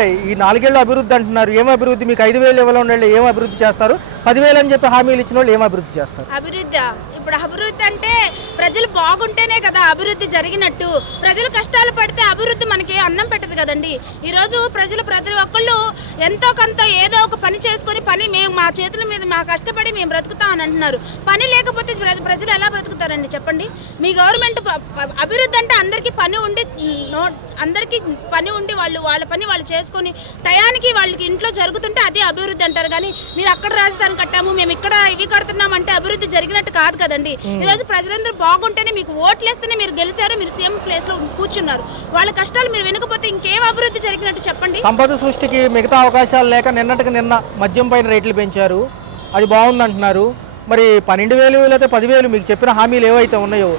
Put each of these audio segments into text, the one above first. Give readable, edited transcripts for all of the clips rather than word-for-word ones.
ఈ 4 ఏళ్ల అభివృద్ధి అంటున్నారు. ఏం అభివృద్ధి? మీకు 5,000 ఇవ్వాలని ఏం అభివృద్ధి చేస్తారు? 10,000 అని చెప్పి హామీలు ఇచ్చిన వాళ్ళు ఏం అభివృద్ధి చేస్తారు? ఇప్పుడు అభివృద్ధి అంటే ప్రజలు బాగుంటేనే కదా అభివృద్ధి జరిగినట్టు. ప్రజలు కష్టాలు పడితే అభివృద్ధి మనకి అన్నం పెట్టదు కదండి. ఈరోజు ప్రతి ఒక్కళ్ళు ఎంతో కొంత ఏదో ఒక పని చేసుకొని మేము మా చేతుల మీద మా కష్టపడి మేము బ్రతుకుతామని అంటున్నారు. పని లేకపోతే ప్రజలు ఎలా బ్రతుకుతారండి చెప్పండి? మీ గవర్నమెంట్ అభివృద్ధి అంటే అందరికీ పని ఉండి వాళ్ళ పని వాళ్ళు చేసుకొని టయానికి వాళ్ళకి ఇంట్లో జరుగుతుంటే అదే అభివృద్ధి అంటారు. కానీ మీరు అక్కడ రాజధాని కట్టాము, మేము ఇక్కడ ఇవి కడుతున్నాం అంటే అభివృద్ధి జరిగినట్టు కాదు కదండి. ఈ రోజు ప్రజలందరూ బాగుంటేనే మీకు ఓట్లు వేస్తేనే మీరు గెలిచారు, మీరు సీఎం ప్లేస్ లో కూర్చున్నారు. వాళ్ళ కష్టాలు మీరు వినకపోతే ఇంకేం అభివృద్ధి జరిగినట్టు చెప్పండి? సంపద సృష్టికి మిగతా అవకాశాలు లేక నిన్న మద్యం పైన రేట్లు పెంచారు, అది బాగుందంటున్నారు. మరి 12,000 లేదా 10,000 మీకు చెప్పిన హామీలు ఏవైతే ఉన్నాయో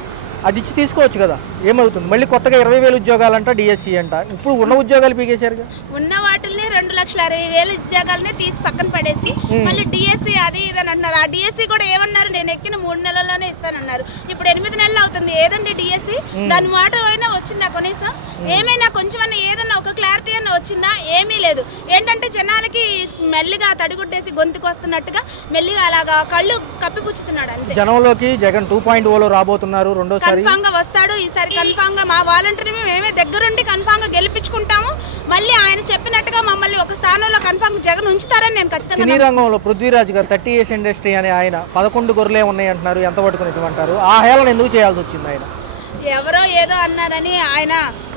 అది ఇచ్చి తీసుకోవచ్చు కదా, ఏమవుతుంది? మళ్ళీ కొత్తగా 20,000 ఉద్యోగాలంట, డిఎస్సి అంట. ఇప్పుడు ఉన్న ఉద్యోగాలు పీకేశారుగా. ఉన్న వాటిని 2,60,000 ఉద్యోగాలని తీసి పక్కన పడేసి మళ్ళీ డిఎస్సి అది ఇదని అంటున్నారు. ఆ డిఎస్సి కూడా ఏమన్నారు? నేను ఎక్కిన 3 నెలల్లోనే ఇస్తానన్నారు. ఇప్పుడు 8 నెలలు అవుతుంది. ఏదండి డిఎస్సి? దాని మాట అయినా వచ్చిందా కనీసం? ఏమైనా కొంచెమన్నా ఏదన్నా ఒక క్లారిటీ అన్న వచ్చిందా? ఏమీ లేదు. ఏంటంటే జనాలకి మెల్లిగా తడిగుడ్డేసి గొంతుకు వస్తున్నట్టుగా మెల్లిగా అలాగా కళ్ళు కప్పిపుచ్చుతున్నాడు అంతే. జనంలోకి జగన్ 2.0 రాబోతున్నారు. రెండోసారి కన్ఫామ్ గా వస్తాడు. ఈసారి కన్ఫామ్ గా మా వాలంటీర్ మేమే దగ్గరుండి కన్ఫామ్ గా గెలిపించుకుంటాము. మళ్ళీ ఆయన చెప్పినట్టుగా మమ్మల్ని ఒక స్థానంలో కన్ఫామ్ జగన్ ఉంచుతారని నేను ఖచ్చితంగా. సినీ రంగంలో పృథ్వీరాజ్ గారు 30 years ఇండస్ట్రీ అని ఆయన 11 గొర్రెలే ఉన్నాయి అంటున్నారు. ఎంత పట్టుకుని ఇవ్వమంటారు? ఆ హేళన ఎందుకు చేయాల్సి వచ్చింది? ఆయన ఎవరో ఏదో అన్నారని ఆయన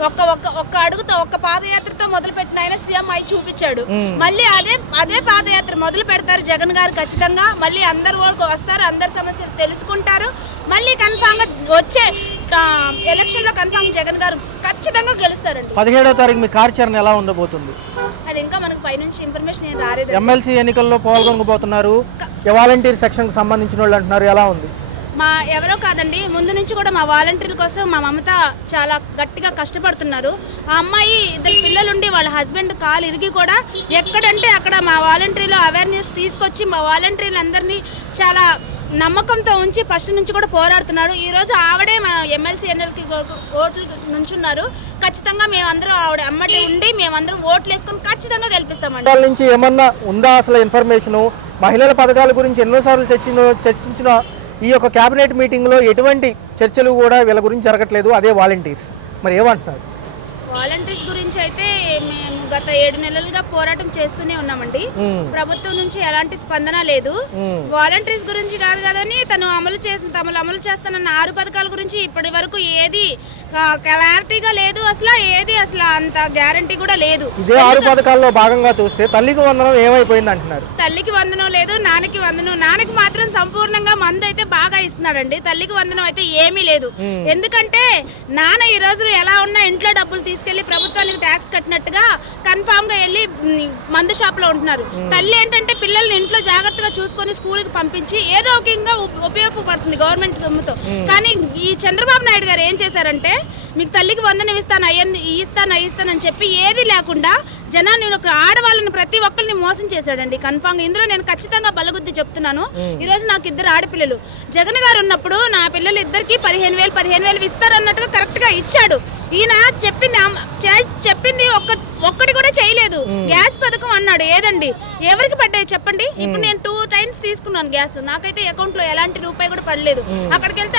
ఒక్క అడుగుతో ఒక్క పాదయాత్రతో మొదలు పెట్టిన ఆయన సీఎం అయి చూపించాడు. మళ్ళీ అదే పాదయాత్ర మొదలు పెడతారు జగన్ గారు ఖచ్చితంగా. మళ్ళీ అందరు వస్తారు, అందరి సమస్యలు తెలుసుకుంటారు. మళ్ళీ కన్ఫామ్ గా వచ్చే ఎలక్షన్ లో కన్ఫామ్ జగన్ గారు ఖచ్చితంగా గెలుస్తారండి. 17వ తారీఖు మీ కార్యాచరణ ఎలా ఉండబోతుంది? అది ఇంకా మనకు పైనుంచి ఇన్ఫర్మేషన్ ఏం రాలేదు. ఎమ్మెల్సీ ఎన్నికల్లో పాల్గొనబోతున్నారు. వాలంటీర్ సెక్షన్ కి సంబంధించిన వాళ్ళు అంటున్నారు. ఎలా ఉంది? ఎవరో కాదండి, ముందు నుంచి కూడా మా వాలంటీర్ల కోసం మా మమత చాలా గట్టిగా కష్టపడుతున్నారు. ఆ అమ్మాయి 2 పిల్లలుండి వాళ్ళ హస్బెండ్ కాలు ఇరిగి కూడా ఎక్కడంటే అక్కడ మా వాలంటీర్లు అవేర్నెస్ తీసుకొచ్చి మా వాలంటీర్లందరినీ చాలా నమ్మకంతో ఉంచి ఫస్ట్ నుంచి కూడా పోరాడుతున్నాడు. ఈరోజు ఆవిడే మా ఎమ్మెల్సీ ఎన్నికలకి ఓట్లు నుంచున్నారు. ఖచ్చితంగా మేమందరం ఆవిడ అమ్మటి ఉండి మేమందరం ఓట్లు వేసుకొని ఖచ్చితంగా గెలిపిస్తామండి. వాళ్ళ నుంచి ఏమన్నా ఉందా అసలు ఇన్ఫర్మేషను? మహిళల పథకాల గురించి ఎన్నోసార్లు చర్చించిన ఈ యొక్క క్యాబినెట్ మీటింగ్లో ఎటువంటి చర్చలు కూడా వీళ్ళ గురించి జరగట్లేదు. అదే వాలంటీర్స్ మరి ఏమంటున్నారు? వాలంటీర్స్ గురించి అయితే మేము గత 7 నెలలుగా పోరాటం చేస్తూనే ఉన్నామండి. ప్రభుత్వం నుంచి ఎలాంటి స్పందన లేదు. వాలంటీర్స్ గురించి కాదు కదని తను అమలు చేస్తానన్న 6 పథకాల గురించి ఇప్పటి వరకు ఏది క్లారిటీగా లేదు. అసలు అంత గ్యారంటీ కూడా లేదు. ఇదే 6 పథకాల్లో భాగంగా చూస్తే తల్లికి వందనం ఏమైపోయింది అంటున్నారు. తల్లికి వందనం లేదు, నాన్నకి వందనం. నాన్నకి మాత్రం సంపూర్ణంగా మందు అయితే బాగా ఇస్తున్నాడండి. తల్లికి వందనం అయితే ఏమీ లేదు. ఎందుకంటే నాన్న ఈ రోజు ఎలా ఉన్నా ఇంట్లో డబ్బులు తీసుకెళ్లి ప్రభుత్వానికి ట్యాక్స్ కట్టినట్టుగా కన్ఫామ్ గా వెళ్ళి మందు షాప్ లో ఉంటున్నారు. తల్లి ఏంటంటే పిల్లల్ని ఇంట్లో జాగ్రత్తగా చూసుకొని స్కూల్ కి పంపించి ఏదో ఒక ఉపయోగపడుతుంది గవర్నమెంట్ సొమ్ముతో. కానీ ఈ చంద్రబాబు నాయుడు గారు ఏం చేశారంటే మీకు తల్లికి వందనం ఇస్తానని చెప్పి ఏది లేకుండా జనాన్ని ఆడవాళ్ళని ప్రతి ఒక్కరిని మోసం చేశాడండి కన్ఫామ్ గా. ఇందులో నేను ఖచ్చితంగా బలగుద్ది చెప్తున్నాను. ఈ రోజు నాకు 2 ఆడపిల్లలు. జగన్ గారు ఉన్నప్పుడు నా పిల్లలు ఇద్దరికి 15,000 ఇస్తారన్నట్టుగా కరెక్ట్ గా ఇచ్చాడు. ఈయన చెప్పింది ఒక్కటి కూడా చేయలేదు. గ్యాస్ పథకం అన్నాడు, ఏదండి ఎవరికి పడ్డాయి చెప్పండి? ఇప్పుడు నేను 2 times తీసుకున్నాను గ్యాస్, నాకైతే అకౌంట్ లో ఎలాంటి రూపాయి కూడా పడలేదు. అక్కడికి వెళ్తే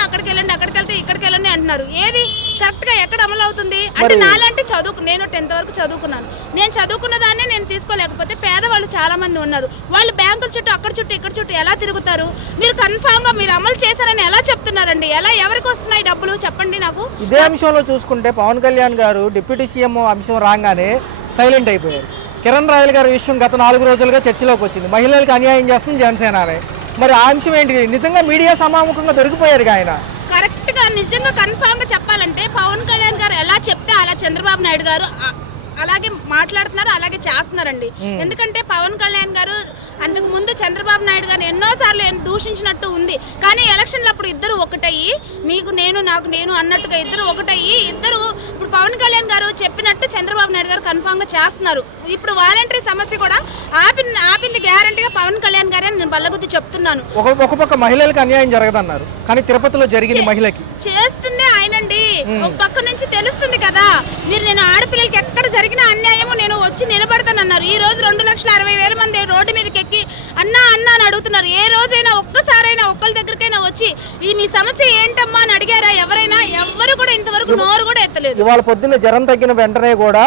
ఇక్కడికి వెళ్ళండి అంటున్నారు. ఏది కరెక్ట్ గా ఎక్కడ అమలు అవుతుంది? అంటే నాలంటే నేను 10th వరకు చదువుకున్నాను. నేను చదువుకున్న దాన్ని నేను తీసుకోలేకపోతే పేదవాళ్ళు చాలా మంది ఉన్నారు. వాళ్ళు బ్యాంకుల చుట్టూ అక్కడ చుట్టూ ఎలా తిరుగుతారు? మీరు కన్ఫామ్ గా మీరు అమలు చేశారని ఎలా చెప్తున్నారండి? ఎవరికి వస్తున్నాయి డబ్బులు చెప్పండి నాకు. ఇదే అంశంలో చూసుకుంటే పవన్ కళ్యాణ్ గారు డిప్యూటీ సీఎం అంశం రాగానే సైలెంట్ అయిపోయారు. కిరణ్ రాయల్ గారి విషయం గత 4 రోజులుగా చర్చలోకి వచ్చింది. మహిళలకు అన్యాయం చేస్తుంది జనసేననే. మరి ఆ అంశం ఏంటి? నిజంగా మీడియా సమాముఖంగా దొరికిపోయారు ఆయన. కరెక్ట్ గా నిజంగా కన్ఫామ్ గా చెప్పాలంటే పవన్ కళ్యాణ్ గారు ఎలా చెప్తే అలా చంద్రబాబు నాయుడు గారు అలాగే మాట్లాడుతున్నారు, అలాగే చేస్తున్నారండి. ఎందుకంటే పవన్ కళ్యాణ్ గారు అందుకు ముందు చంద్రబాబు నాయుడు గారు ఎన్నోసార్లు దూషించినట్టు ఉంది. కానీ ఎలక్షన్లప్పుడు ఇద్దరు ఒకటయ్యి మీకు నేను అన్నట్టుగా ఇద్దరు ఒకటయ్యి ఇప్పుడు పవన్ కళ్యాణ్ గారు చెప్పినట్టు చంద్రబాబు నాయుడు గారు కన్ఫామ్ గా చేస్తున్నారు. ఇప్పుడు వాలంటరీ సమస్య కూడా ఆపింది గ్యారంటీగా పవన్ కళ్యాణ్ గారే నేను బల్లగుద్ది చెప్తున్నాను. ఒక పక్క మహిళలకు అన్యాయం జరగదన్నారు, కానీ తిరుపతిలో జరిగింది మహిళకి. చేస్తుంది ఆయనండి. ఒక పక్క నుంచి తెలుస్తుంది కదా, మీరు నేను ఆడపిల్లలకి ఎక్కడ జరిగిన అన్యాయము నేను వచ్చి నిలబడతానన్నారు. ఈ రోజు 2,60,000 మంది రోడ్డు మీదకి ఎక్కి అన్నా అన్నా అని అడుగుతున్నారు. ఏ రోజైనా ఒక్కసారైనా ఒక్కరి దగ్గరికైనా వచ్చి ఈ మీ సమస్య ఏంటమ్మా అని అడిగారా ఎవరైనా? ఎవ్వరు కూడా ఇంతవరకు నోరు కూడా ఎత్తలేదు. ఇవాళ పొద్దున్న జ్వరం తగ్గిన వెంటనే కూడా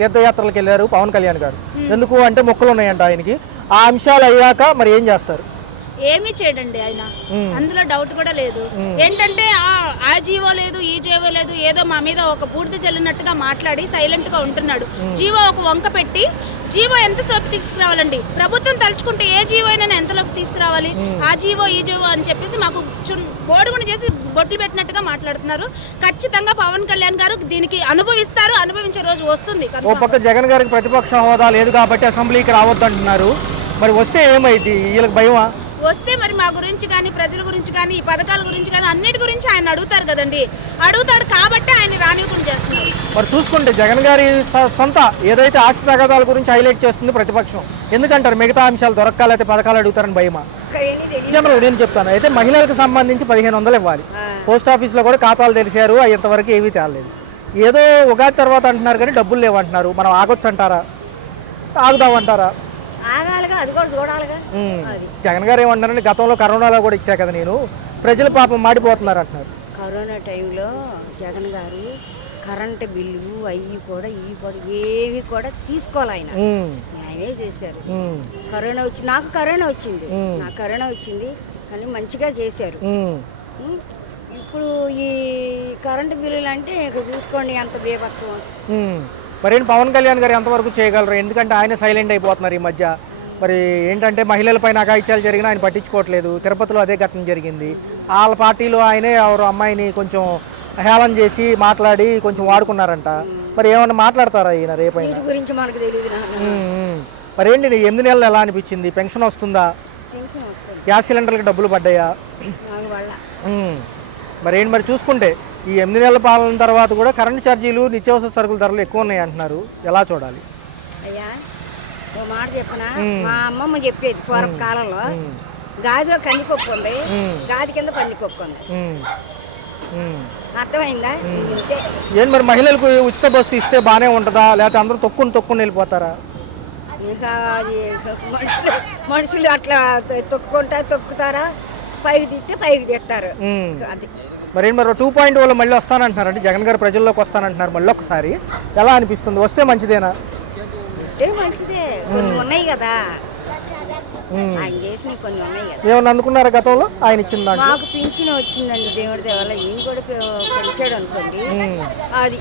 తీర్థయాత్రలకు వెళ్ళారు పవన్ కళ్యాణ్ గారు. ఎందుకు అంటే మొక్కలు ఉన్నాయంట ఆయనకి. ఆ అంశాలు అయ్యాక మరి ఏం చేస్తారు? ఏమీ చేయడండి ఆయన, అందులో డౌట్ కూడా లేదు. ఏంటంటే ఆ జీవో లేదు, ఈ జీవో లేదు, ఏదో మా మీద ఒక బూడిద చల్లినట్టుగా మాట్లాడి సైలెంట్ గా ఉంటున్నాడు. జీవో ఒక వంక పెట్టి జీవో ఎంతసేపు తీసుకురావాలండి? ప్రభుత్వం తలుచుకుంటే ఏ జీవో అయినా ఎంతలోపు తీసుకురావాలి? ఆ జీవో ఈ జీవో అని చెప్పేసి మాకు బోడుగుండు చేసి బొట్లు పెట్టినట్టుగా మాట్లాడుతున్నారు. ఖచ్చితంగా పవన్ కళ్యాణ్ గారు దీనికి అనుభవిస్తారు, అనుభవించే రోజు వస్తుంది. ఓ పక్క జగన్ గారికి ప్రతిపక్ష హోదా లేదు కాబట్టి అసెంబ్లీకి రావద్దు అంటున్నారు. మరి వస్తే ఏమైంది? వీళ్ళకి భయమా? వస్తే మరి మా గురించి కానీ, ప్రజల గురించి కానీ, ఈ పథకాల గురించి కానీ అన్నిటి గురించి ఆయన అడుగుతారు కదండి. అడుగుతాడు కాబట్టి ఆయన రానివ్వకుండా చేస్తున్నారు. మరి చూసుకుంటే జగన్ గారి సొంత ఏదైతే ఆస్తి తగాదాల గురించి హైలైట్ చేస్తుంది ప్రతిపక్షం. ఎందుకంటారు మిగతా అంశాలు దొరకాలైతే పథకాలు అడుగుతారని భయమా? జనరల్ నేను చెప్తాను. అయితే మహిళలకు సంబంధించి 1,500 ఇవ్వాలి. పోస్ట్ ఆఫీస్లో కూడా ఖాతాలు తెరిచారు, ఇంతవరకు ఏమీ తేలేదు. ఏదో ఉగాది తర్వాత అంటున్నారు కానీ డబ్బులు లేవంటున్నారు. మనం ఆగొచ్చు అంటారా? ఆగుదామంటారా? ఆగాలిగా, అది కూడా చూడాలిగా. జగన్ గారు ఏమంటారంటే గతంలో కరోనాలో కూడా ఇచ్చా కదా నేను, ప్రజల పాపం మాడిపోతున్నారు అంటున్నారు. కరోనా టైంలో జగన్ గారు కరెంటు బిల్లు అవి కూడా ఏవి కూడా తీసుకోవాలి. ఆయనే చేశారు. కరోనా వచ్చి నాకు కరోనా వచ్చింది కానీ మంచిగా చేశారు. ఇప్పుడు ఈ కరెంటు బిల్లులు అంటే ఇక చూసుకోండి ఎంత బీభత్సం. మరి పవన్ కళ్యాణ్ గారు ఎంతవరకు చేయగలరు? ఎందుకంటే ఆయన సైలెంట్ అయిపోతున్నారు ఈ మధ్య. మరి ఏంటంటే మహిళలపైన అఘాయిత్యాలు జరిగినా ఆయన పట్టించుకోవట్లేదు. తిరుపతిలో అదే ఘటన జరిగింది. వాళ్ళ పార్టీలో ఆయనే ఎవరు అమ్మాయిని కొంచెం హేళన చేసి మాట్లాడి కొంచెం వాడుకున్నారంట. మరి ఏమన్నా మాట్లాడతారా ఈయన రేపైనా? గురించి మనకు తెలియదు. మరి ఏంటి 8 నెలలు ఎలా అనిపించింది? పెన్షన్ వస్తుందా? గ్యాస్ సిలిండర్లకు డబ్బులు పడ్డాయా? మరి ఏంటి మరి చూసుకుంటే ఈ 8 నెలల పాలన తర్వాత కూడా కరెంటు ఛార్జీలు, నిత్యావసర సరుకుల ధరలు ఎక్కువ ఉన్నాయి అంటున్నారు. ఎలా చూడాలి? అయ్యా ఓ మాట చెప్పనా, మా అమ్మమ్మ చెప్పేది పూర్వ కాలంలో, గాదిలో కందిపప్పు ఉంది, గాది కింద పందిపప్పు ఉంది. అర్థమైందా? ఏంటి మరి మహిళలకు ఉచిత బస్సు ఇస్తే బాగానే ఉంటుందా, లేకపోతే అందరూ తొక్కుని వెళ్ళిపోతారా? ఇంకా మనుషులు అట్లా తొక్కుతారా, పైకి తిట్టారు. అది మరి 2.0 మళ్ళీ వస్తానంటున్నారు. అంటే జగన్ గారు ప్రజల్లోకి వస్తానంటున్నారు మళ్ళీ ఒకసారి. ఎలా అనిపిస్తుంది? వస్తే మంచిదేనా? మంచిదే. కొన్ని ఉన్నాయి కదా ఆయన చేసినవి, కొన్ని ఉన్నాయి కదా. ఏమన్నా అందుకున్నారా గతంలో ఆయన ఇచ్చిందా? మాకు పింఛన్ వచ్చిందండి దేవుడి దేవల్ల, ఏం కూడా పెంచాడు అనుకోండి. అది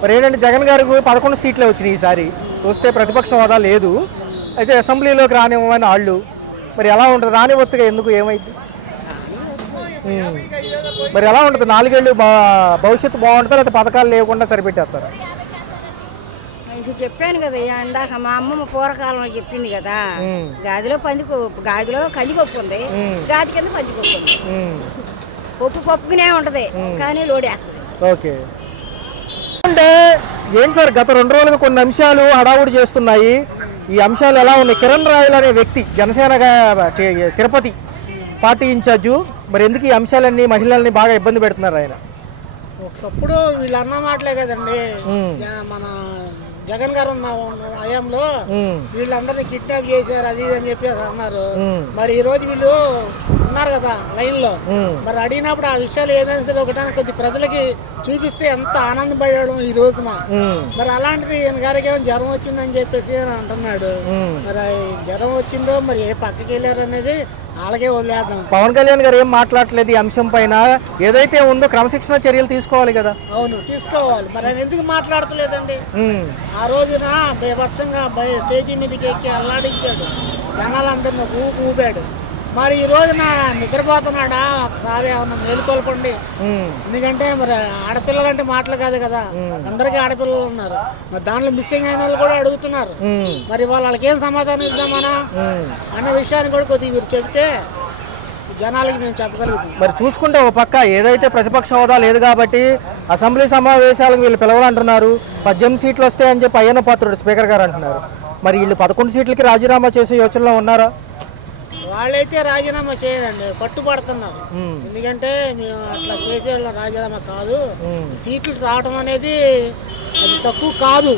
మరి ఏంటంటే జగన్ గారికి 11 సీట్లే వచ్చినాయి ఈసారి. చూస్తే ప్రతిపక్ష హోదా లేదు. అయితే అసెంబ్లీలోకి రానివ్వమని వాళ్ళు. మరి ఎలా ఉంటుంది? రానివ్వచ్చుగా, ఎందుకు ఏమైంది? మరి ఎలా ఉంటుంది? 4 ఏళ్ళు భవిష్యత్తు బాగుంటుందా, లేకపోతే పథకాలు లేకుండా సరిపెట్టేస్తారా? చెప్పాను కదా ఇందాక, మా అమ్మమ్మ పూర్వకాలంలో చెప్పింది కదా, గాదిలో కందిపప్పు ఉంది, గాది కింద పందిపప్పు ఉంది. పప్పుకునే ఉంటది కానీ లోడేస్తుంది. ఓకే. అంటే ఏంటి సార్, గత 2 రోజులుగా కొన్ని అంశాలు హడావుడి చేస్తున్నాయి. ఈ అంశాలు ఎలా ఉన్నాయి? కిరణ్ రాయల్ అనే వ్యక్తి జనసేనగా తిరుపతి పార్టీ ఇన్ఛార్జు. మరి ఎందుకు ఈ అంశాలన్నీ మహిళల్ని బాగా ఇబ్బంది పెడుతున్నారు ఆయన? ఒకప్పుడు వీళ్ళు అన్న మాటలే కదండి, మన జగన్ గారు ఉన్న హయాంలో వీళ్ళందరినీ కిడ్నాప్ చేశారు అది ఇది అని చెప్పి అన్నారు. మరి ఈ రోజు వీళ్ళు ఉన్నారు కదా లైన్ లో, మరి అడిగినప్పుడు ఆ విషయాలు ఏదైనా ఒకటానికి కొద్ది ప్రజలకి చూపిస్తే ఎంత ఆనందపడడం ఈ రోజున. మరి అలాంటిది ఈయన గారికి ఏమైనా జ్వరం వచ్చిందని చెప్పేసి అంటున్నాడు. మరి జ్వరం వచ్చిందో మరి ఏ పక్కకి వెళ్ళారు అనేది వాళ్ళకే వదిలేద్దాం. పవన్ కళ్యాణ్ గారు ఏం మాట్లాడలేదు ఈ అంశం పైన. ఏదైతే ఉందో క్రమశిక్షణ చర్యలు తీసుకోవాలి కదా. అవును తీసుకోవాలి. మరి ఆయన ఎందుకు మాట్లాడతలేదండి? ఆ రోజున బీభత్సంగా స్టేజీ మీదకి ఎక్కి అల్లాడించాడు, జనాలందరినీ ఊపాడు. మరి ఈ రోజున నిద్రపోతున్నాడా? ఒకసారి ఏమన్నా మేలుకొల్పండి. ఎందుకంటే మరి ఆడపిల్లలంటే మాటలు కాదు కదా, అందరికీ ఆడపిల్లలు ఉన్నారు. మరి దాంట్లో మిస్సింగ్ అయిన వాళ్ళు కూడా అడుగుతున్నారు. మరి వాళ్ళకి ఏం సమాధానం ఇద్దామనా అన్న విషయాన్ని కూడా కొద్దిగా మీరు చెప్తే జనాలకి మేము చెప్పగలుగుతాం. మరి చూసుకుంటే ఒక పక్క ఏదైతే ప్రతిపక్ష హోదా లేదు కాబట్టి అసెంబ్లీ సమావేశాలకు వీళ్ళు పిలవాలంటున్నారు. 18 సీట్లు వస్తాయని చెప్పి అయ్యన్న పాత్రుడు స్పీకర్ గారు అంటున్నారు. మరి వీళ్ళు 11 సీట్లకి రాజీనామా చేసే యోచనలో ఉన్నారా? వాళ్ళైతే రాజీనామా చేయరండి, పట్టుబడుతున్నారు. ఉమ్, ఎందుకంటే మేము అట్లా చేసేవాళ్ళ రాజీనామా కాదు, సీట్లు రావడం అనేది అది తక్కువ కాదు,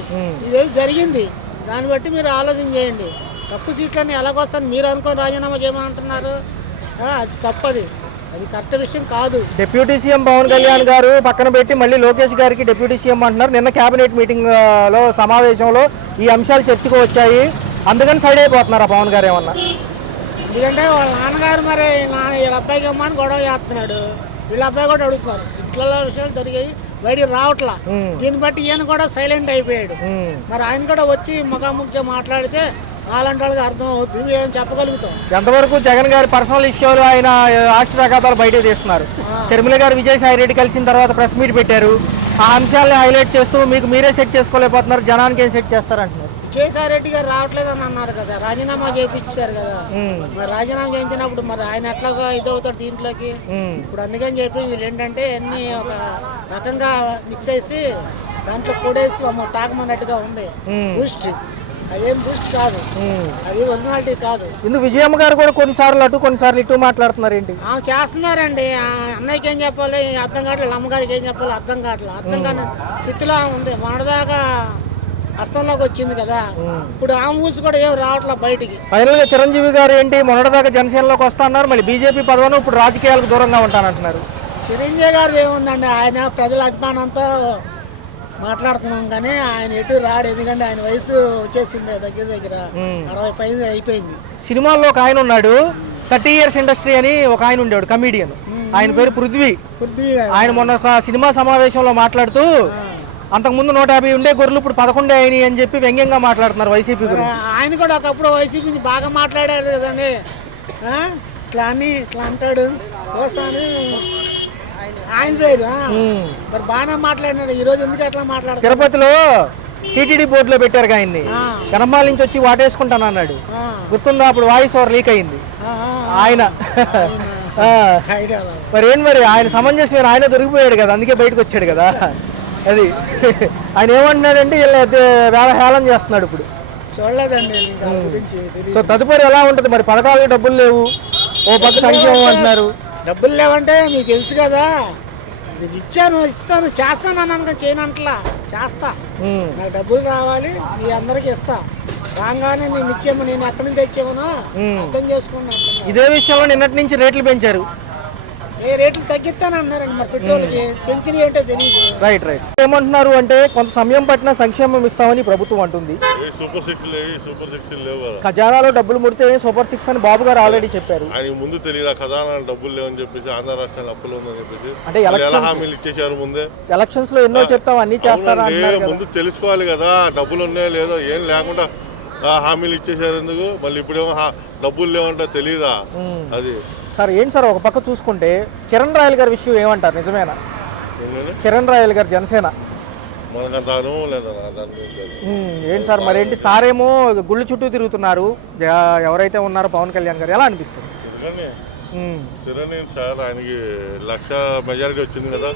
ఇదేది జరిగింది. దాన్ని బట్టి మీరు ఆలోచన చేయండి. తక్కువ సీట్లన్నీ ఎలాగొస్తాను మీరు అనుకొని రాజీనామా చేయమంటున్నారు, అది తప్పది, అది కరెక్ట్ విషయం కాదు. డిప్యూటీ సీఎం పవన్ కళ్యాణ్ గారు పక్కన పెట్టి మళ్ళీ లోకేష్ గారికి డిప్యూటీ సీఎం అంటున్నారు. నిన్న కేబినెట్ మీటింగ్ లో సమావేశంలో ఈ అంశాలు చర్చకు వచ్చాయి, అందుకని సైడ్ అయిపోతున్నారా పవన్ గారు ఏమన్నా? ఎందుకంటే వాళ్ళ నాన్నగారు మరి వీళ్ళ అబ్బాయికి ఇవ్వమని గొడవ చేస్తున్నాడు, వీళ్ళ అబ్బాయి కూడా అడుగుతున్నారు. ఇంట్లో విషయాలు జరిగాయి, బయటికి రావట్లా. దీన్ని బట్టి ఈయన కూడా సైలెంట్ అయిపోయాడు. మరి ఆయన కూడా వచ్చి ముఖాముఖిగా మాట్లాడితే అలాంటి వాళ్ళకి అర్థం అవుతుంది, మేము చెప్పగలుగుతాం. ఎంతవరకు జగన్ గారి పర్సనల్ ఇష్యూలు ఆయన ఆస్తి రకాలు బయట తీస్తున్నారు. షర్మిల గారు విజయసాయి రెడ్డి కలిసిన తర్వాత ప్రెస్ మీట్ పెట్టారు, ఆ అంశాలను హైలైట్ చేస్తూ మీకు మీరే సెట్ చేసుకోలేకపోతున్నారు, జనానికి ఏం సెట్ చేస్తారంటున్నారు. విజయసాయి రెడ్డి గారు రావట్లేదు అని అన్నారు కదా, రాజీనామా చేయించారు కదా. మరి రాజీనామా చేయించినప్పుడు మరి ఆయన ఎట్లాగా ఇదవుతాడు దీంట్లోకి. ఇప్పుడు అందుకని చెప్పి వీళ్ళు ఏంటంటే అన్ని ఒక రకంగా మిక్స్ చేసి దాంట్లో కూడేసి తాగమన్నట్టుగా ఉంది. బూస్ట్ అదేం బూస్ట్ కాదు, అది ఒరిజినాలిటీ కాదు. ఇందుకు విజయమ్మ గారు కూడా కొన్నిసార్లు అటు కొన్నిసార్లు ఇటు మాట్లాడుతున్నారు ఏంటి? చేస్తున్నారండి. అన్నయ్యకి ఏం చెప్పాలి అర్థం కావట్లేదు, అమ్మగారికి ఏం చెప్పాలి అర్థం కావట్లేదు, అర్థం కాని స్థితిలో ఉంది. మొన్నదాకా హస్తంలోకి వచ్చింది కదా, ఇప్పుడు ఆ మూసి కూడా ఏం రావట్లే బయటికి. ఫైనల్ గా చిరంజీవి గారు ఏంటి మొన్నటిదాకా జనసేనలోకి వస్తా అన్నారు, మళ్ళీ బీజేపీ పదవిను ఇప్పుడు రాజకీయాలకు దూరంగా ఉంటానంటున్నారు. చిరంజీవి గారు ఏముందండి, ఆయన ప్రజల అభిమానంతో మాట్లాడుతున్నాం కానీ ఆయన ఎటు రాడు. ఎందుకంటే ఆయన వయసు వచ్చేసింది, దగ్గర దగ్గర 60 పైన అయిపోయింది. సినిమాల్లో ఒక ఆయన ఉన్నాడు, 30 years ఇండస్ట్రీ అని ఒక ఆయన ఉండేవాడు కమీడియన్, ఆయన పేరు పృథ్వీ. ఆయన మొన్న ఒక సినిమా సమావేశంలో మాట్లాడుతూ అంతకుముందు 150 ఉండే గొర్రెలు ఇప్పుడు 11 అయినాయి అని చెప్పి వ్యంగ్యంగా మాట్లాడుతున్నారు వైసీపీ గురించి. ఆయన కూడా ఒకప్పుడు వైసీపీ బాగా మాట్లాడారు కదండి, ఇట్లా అని ఇట్లా అంటాడు కోసాని ఆయన పేరు. మరి బాగానే మాట్లాడినాడు, ఈ రోజు ఎందుకు అట్లా మాట్లాడారు? తిరుపతిలో టీటీడీ బోర్డులో పెట్టారు ఆయన్ని, కనమాల నుంచి వచ్చి వాటేసుకుంటాను అన్నాడు, గుర్తుందా? అప్పుడు వాయిస్ ఓవర్ లీక్ అయింది ఆయన. మరి ఏం మరి ఆయన సమంజసం, ఆయన దొరికిపోయాడు కదా, అందుకే బయటకు వచ్చాడు కదా. అది ఆయన ఏమంటున్నాడంటే వేళ హేళన చేస్తున్నాడు ఇప్పుడు. చూడలేదండి. సో తదుపరి ఎలా ఉంటుంది మరి? పథకాలు డబ్బులు లేవు, ఓ పక్క సంక్షేమం అంటున్నారు. డబ్బులు లేవంటే మీకు తెలుసు కదా, నేను ఇస్తాను చేస్తాను అన్నాను, చేయనంటలా చేస్తా. నాకు డబ్బులు రావాలి, మీ అందరికి ఇస్తా, రాగానే నేను ఇచ్చేమో, నేను ఎక్కడి నుంచి తెచ్చేమనో అర్థం చేసుకున్నాను. ఇదే విషయంలో నిన్నటి నుంచి రేట్లు పెంచారు. ఏ రేట్లు తగ్గిస్తానన్నారండి, మరి పెట్రోల్కి పెంచిన ఏంటో తెలియదు. రైట్ ఏమంటున్నారు అంటే కొంత సమయం పట్టిన సంక్షేమం ఇస్తామని ప్రభుత్వం అంటుంది. ఖజానాలో డబ్బులు ముడితే సూపర్ 6 అని బాబు గారు ఆల్రెడీ చెప్పారు. ఆయన ముందు తెలియదు ఖజానాలో డబ్బులు లేవని చెప్పేసి, ఆంధ్ర రాష్ట్రంలో అప్పులు ఉందని చెప్పేసి అంటే హామీలు ఇచ్చేసారు ముందే. ఎలక్షన్స్ లో ఎన్నో చెప్తాం, అన్ని చేస్తారా? ముందు తెలుసుకోవాలి కదా, డబ్బులు ఉన్నాయో లేదో, ఏం లేకుండా హామీలు ఇచ్చేసారు ఎందుకు? మళ్ళీ ఇప్పుడేమో డబ్బులు లేవంటే తెలియదా? అది సార్ ఏంటి సార్, ఒక పక్క చూసుకుంటే కిరణ్ రాయల్ గారి విషయం ఏమంటారు? నిజమేనా? కిరణ్ రాయల్ గారు జనసేన మనకంత అనుభవం లేదా? ఏంటి సార్ మరి ఏంటి సార్ ఏమో గుళ్ళు చుట్టూ తిరుగుతున్నారు, ఎవరైతే ఉన్నారో పవన్ కళ్యాణ్ గారు, ఎలా అనిపిస్తుంది? సార్ ఆయనకి 1,00,000 మెజారిటీ వచ్చింది కదా,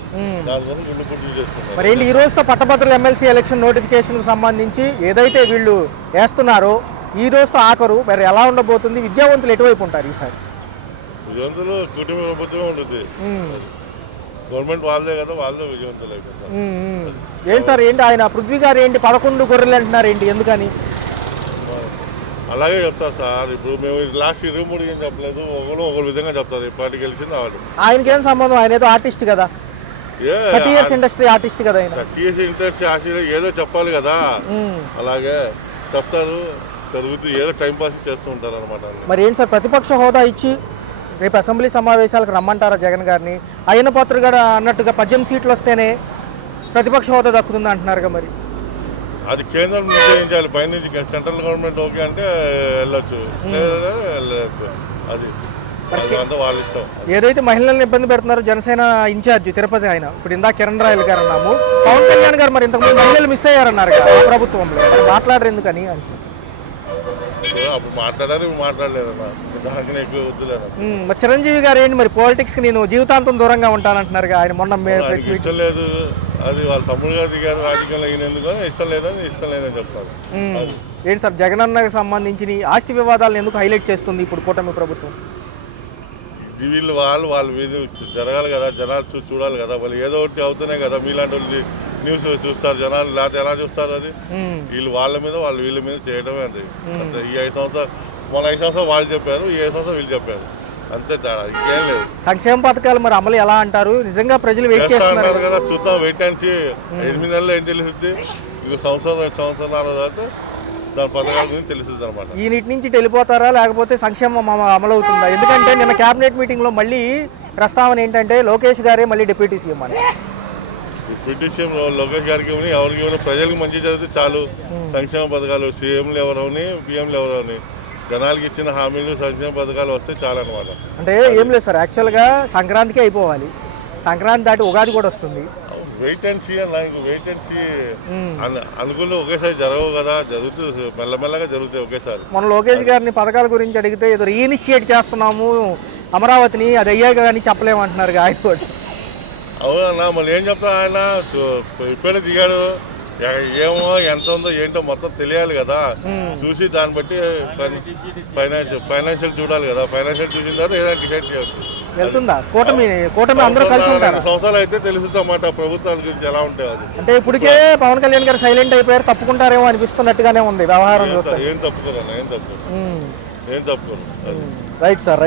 దానివల్ల గుళ్ళు పూర్తి చేస్తున్నారు. మరి ఏంటి ఈ రోజుతో పట్టభద్రుల ఎమ్మెల్సీ ఎలక్షన్ నోటిఫికేషన్ కు సంబంధించి ఏదైతే వీళ్ళు వేస్తున్నారో ఈ రోజుతో ఆఖరు, మరి ఎలా ఉండబోతుంది? విద్యావంతులు ఎటువైపు ఉంటారు ఈసారి? విజయవంతులు కుటుంబ ప్రభుత్వమే ఉంటుంది, గవర్నమెంట్ వాళ్ళే కదా, వాళ్ళే విజయవంతులు అయిపోతారు. ఏంటి సార్ ఏంటి ఆయన పృథ్వీ గారు ఏంటి 11 గొర్రెలు అంటున్నారు ఏంటి, ఎందుకని? అలాగే చెప్తారు సార్. ఇప్పుడు మేము లాస్ట్ 23 ఏం చెప్పలేదు, ఒకరు విధంగా చెప్తారు. ఈ పార్టీ గెలిచింది వాళ్ళు. ఆయనకేం సంబంధం? ఆయన ఏదో ఆర్టిస్ట్ కదా, 30 years ఇండస్ట్రీ ఆర్టిస్ట్ కదా ఆయన. 30 years ఇండస్ట్రీ ఏదో చెప్పాలి కదా, అలాగే చెప్తారు, జరుగుతూ ఏదో టైం పాస్ చేస్తూ ఉంటారు అనమాట. మరి ఏంటి సార్ ప్రతిపక్ష హోదా ఇచ్చి రేపు అసెంబ్లీ సమావేశాలకు రమ్మంటారా జగన్ గారిని? అయిన పాత్ర కూడా అన్నట్టుగా 18 సీట్లు వస్తేనే ప్రతిపక్ష హోదా దక్కుతుంది అంటున్నారుగా. మరి అది కేంద్రం నిర్ణయించాలి, పైనుంచి సెంట్రల్ గవర్నమెంట్ ఓకే అంటే వెళ్ళొచ్చు, వెళ్ళచ్చు. అది అంతా వాళ్ళ ఇష్టం. ఏదైతే మహిళలను ఇబ్బంది పెడుతున్నారో జనసేన ఇన్ఛార్జ్ తిరుపతి ఆయన, ఇప్పుడు ఇందా కిరణ్ రాయల్ గారు అన్నాము, పవన్ కళ్యాణ్ గారు మరి ఇంతకుముందు మహిళలు మిస్ అయ్యారన్నారు కదా ప్రభుత్వంలో, మాట్లాడరు ఎందుకని అంటున్నారు. అప్పుడు మాట్లాడారు, మాట్లాడలేదన్నా, దానికి ఎక్కువ వద్దులేదా. మరి చిరంజీవి గారు ఏంటి మరి పాలిటిక్స్ కి నేను జీవితాంతం దూరంగా ఉంటానంటున్నారు ఆయన మొన్న ఇష్టం లేదు, అది వాళ్ళ తమ్ముడు గారు దిగారు రాజకీయంలో ఈయనందుకు ఇష్టం లేదని చెప్తారు. ఏంటి సార్ జగనన్నకు సంబంధించిన ఈ ఆస్తి వివాదాలను ఎందుకు హైలైట్ చేస్తుంది ఇప్పుడు కూటమి ప్రభుత్వం? వీళ్ళు వాళ్ళ వీళ్ళు జరగాలి కదా, జనాలు చూడాలి కదా, వాళ్ళు ఏదో ఒకటి అవుతున్నాయి కదా. మీలాంటి వాళ్ళు న్యూస్ చూస్తారు జనాలు, లేకపోతే ఎలా చూస్తారు? అది వీళ్ళు వాళ్ళ మీద వీళ్ళ మీద చేయడమే అది. అంతే. ఈ 5 సంవత్సరాలు మన 5 సంవత్సరాలు వాళ్ళు చెప్పారు, ఈ 5 సంవత్సరాలు వీళ్ళు చెప్పారు, అంతే తేడా, ఇంకేం లేదు. సంక్షేమ పథకాలు మరి అమలు ఎలా అంటారు? నిజంగా ప్రజలు వెయిట్ చేస్తున్నారు కదా, చూద్దాం, వెయిట్ అండ్ 8 నెలలు ఏం తెలుస్తుంది, ఇంకో సంవత్సరాల తర్వాత దాని పథకాల గురించి తెలుస్తుంది అనమాట. ఈ నీటి నుంచి వెళ్ళిపోతారా లేకపోతే సంక్షేమం అమలు అవుతుందా? ఎందుకంటే నిన్న కేబినెట్ మీటింగ్లో మళ్ళీ ప్రస్తావన ఏంటంటే లోకేష్ గారే మళ్ళీ డిప్యూటీ సీఎం అని. డిప్యూటీ సీఎం లోకేష్ గారికి ఎవరికి ప్రజలకు మంచి జరిగితే చాలు. సంక్షేమ పథకాలు సీఎంలు ఎవరని పిఎంలు ఎవరని జనాలకి ఇచ్చిన హామీలు సంక్షేమ పథకాలు వస్తే చాలన్నమాట. అంటే ఏం లేదు సార్, యాక్చువల్గా సంక్రాంతికి అయిపోవాలి, సంక్రాంతి దాటి ఉగాది కూడా వస్తుంది. వెయిట్ అండ్ సీ అన్న, వెయిట్ అండ్ సీ అనుకుని ఒకేసారి జరగవు కదా, జరుగుతుంది మెల్లమెల్లగా జరుగుతాయి ఒకేసారి. మన లోకేష్ గారిని పథకాల గురించి అడిగితే ఏదో రీఇనిషియేట్ చేస్తున్నాము అమరావతిని, అది అయ్యాక కానీ చెప్పలేమంటున్నారు ఆయన కూడా. అవునన్నా, మళ్ళీ ఏం చెప్తా, ఆయన ఇప్పుడే దిగాడు, ఏమో ఎంత ఉందో ఏంటో మొత్తం తెలియాలి కదా, చూసి దాన్ని బట్టి ఫైనాన్షియల్ చూడాలి కదా, ఫైనాన్షియల్ చూసిన తర్వాత ఏదైనా డిసైడ్ చేయొచ్చు. వెళ్తుందా కూటమి అందరూ కలిసి ఉంటారు? 2 సంవత్సరాలు అయితే తెలుస్తుంది అన్నమాట ప్రభుత్వాల గురించి ఎలా ఉంటాయి. అది అంటే ఇప్పటికే పవన్ కళ్యాణ్ గారు సైలెంట్ అయిపోయారు, తప్పుకుంటారేమో అనిపిస్తున్నట్టుగానే ఉంది వ్యవహారం చూస్తే. ఏం తప్పుకోరు. Right sir.